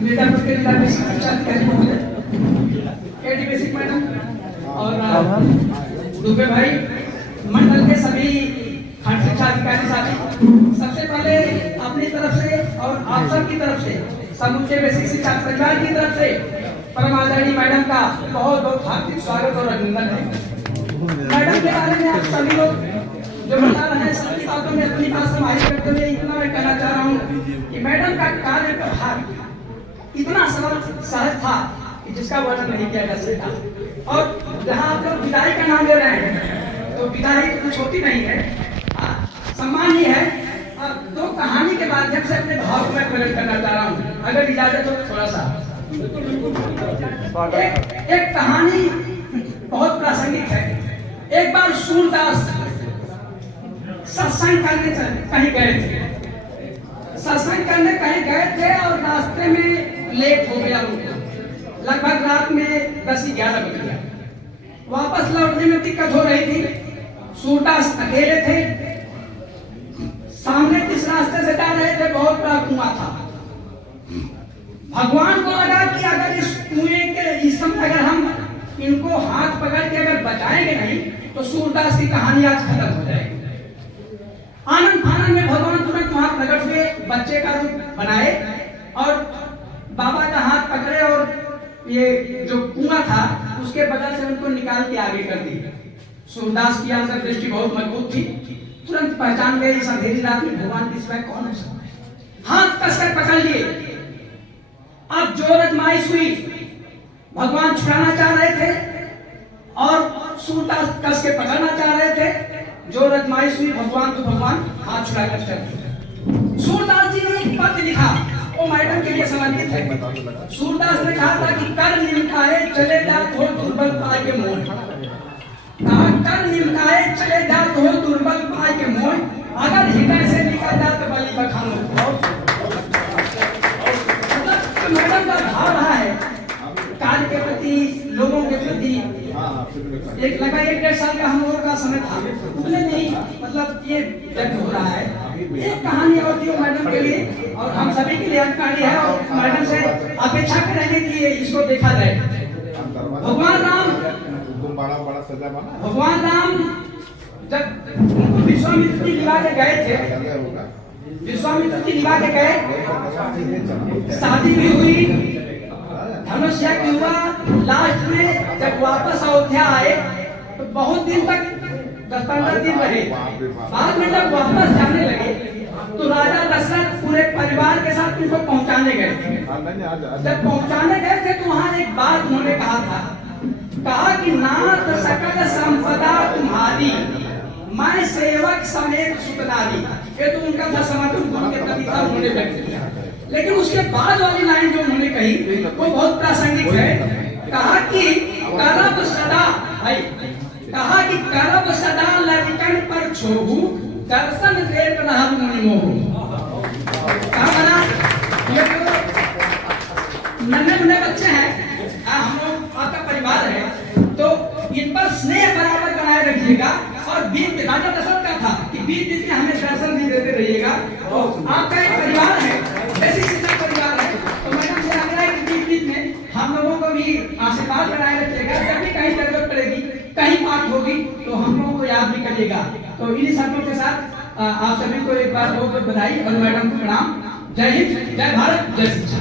मिर्जापुर के जिला बेसिक शिक्षा अधिकारी महोदय, एडी बेसिक मैडम और दुबे भाई, मंडल के सभी खंड शिक्षा अधिकारी साथी, सबसे पहले अपनी तरफ से और आप सब की तरफ से समूचे बेसिक शिक्षा परिवार की तरफ से परम आदरणीय मैडम का बहुत बहुत हार्दिक स्वागत और अभिनंदन है। मैडम के बारे में आप सभी लोग जो बता रहे हैं सभी बातों में अपनी बात समाहित करते हुए इतना मैं कहना चाह रहा हूँ कि मैडम का कार्य प्रभार इतना सरल सहज था कि जिसका वर्णन नहीं किया जा सकता। और जहाँ आप लोग विदाई का नाम ले रहे हैं तो विदाई तो छोटी नहीं है, सम्मान ही है। और दो कहानी के माध्यम से अपने भाव को मैं प्रकट करना चाह रहा हूँ, अगर इजाजत हो थोड़ा सा। एक कहानी बहुत प्रासंगिक है। एक बार सूरदास सत्संग करने कहीं गए थे, सत्संग करने कहीं गए थे और रास्ते में लेट हो गया उनको, लगभग रात में 10-11 बज गया। वापस लौटने में दिक्कत हो रही थी। सूरदास अकेले थे, सामने जिस रास्ते से जा रहे थे बहुत बड़ा कुआं था। भगवान को लगा कि अगर इस कुएं के इस समय अगर हम इनको हाथ पकड़ के अगर बचाएंगे नहीं तो सूरदास की कहानी आज खत्म हो जाएगी। आनंद फानंद में भगवान तुरंत वहां प्रकट हुए, बच्चे का रूप बनाए और बाबा का हाथ पकड़े और ये जो कुआं था उसके बगल से उनको निकाल के आगे कर दी। सूरदास की अंतर्दृष्टि बहुत मजबूत थी, तुरंत पहचान गए इस अंधेरी रात में भगवान के सिवाय कौन हो सकता है। हाथ कसकर पकड़ लिए। अब जो आजमाइश हुई, भगवान छुड़ाना चाह रहे थे और सूरदास कस के पकड़ना चाह रहे थे। जो आजमाइश हुई, भगवान तो भगवान हाथ छुड़ाकर चल दिए। सूरदास जी ने एक पत्र लिखा, वो मैडम के लिए समर्पित है। सूरदास ने कहा था कि कर निमकाए चले जा तो दुर्बल पाए के मोह, कहा कर निमकाए चले जा तो दुर्बल पाए के मोह, अगर हृदय से निकल जा तो बलि बखानो। मैडम का भाव रहा है कार्य के प्रति, लोगों के प्रति। एक लगा 1-1.5 साल का हम लोगों का समय था, बोले नहीं मतलब ये व्यक्त हो रहा है। एक कहानी और थी मैडम के लिए और हम सभी के लिए कहानी है और मैडम से अपेक्षा करेंगे कि इसको देखा जाए। भगवान राम जब विश्वामित्र जी विवाह के गए थे, विश्वामित्र जी विवाह के गए, शादी भी हुई, धनुष यज्ञ हुआ। लास्ट में जब वापस अयोध्या आए तो बहुत दिन तक 10-15 दिन रहे। बाद में जब वापस जाने लगे तो राजा दशरथ पूरे परिवार के साथ उनको पहुंचाने गए थे। जब पहुंचाने गए थे तो वहां एक बात उन्होंने कहा था, कहा कि नाथ सकल संपदा तुम्हारी, मैं सेवक समेत सुतनारी। ये तो उनका था समर्पण गुरु के प्रति था, उन्होंने व्यक्त किया। लेकिन उसके बाद वाली लाइन जो उन्होंने कही वो बहुत प्रासंगिक है। कहा कि करब सदा भाई, कहा कि करब सदा ललिकन पर छोहू, दर्शन देत रहब मुनि मोहू। कहा बना ये तो नन्हे बच्चे हैं, हम लोग आपका परिवार है तो इन पर स्नेह बराबर बनाए रखिएगा। और बीच में राजा दशरथ का था कि बीच बीच में हमें दर्शन भी देते रहिएगा। आपका एक परिवार है, बेसिक शिक्षा परिवार है, तो मैडम से आग्रह है कि बीच बीच में हम लोगों को भी आशीर्वाद बनाए रखिएगा। जब भी कहीं जरूरत पड़ेगी, कहीं बात होगी तो हम लोगों को याद भी करिएगा। तो इन्हीं शब्दों के साथ आप सभी को एक बार बहुत बहुत बधाई और मैडम को प्रणाम। जय हिंद, जय भारत, जय शिक्षा।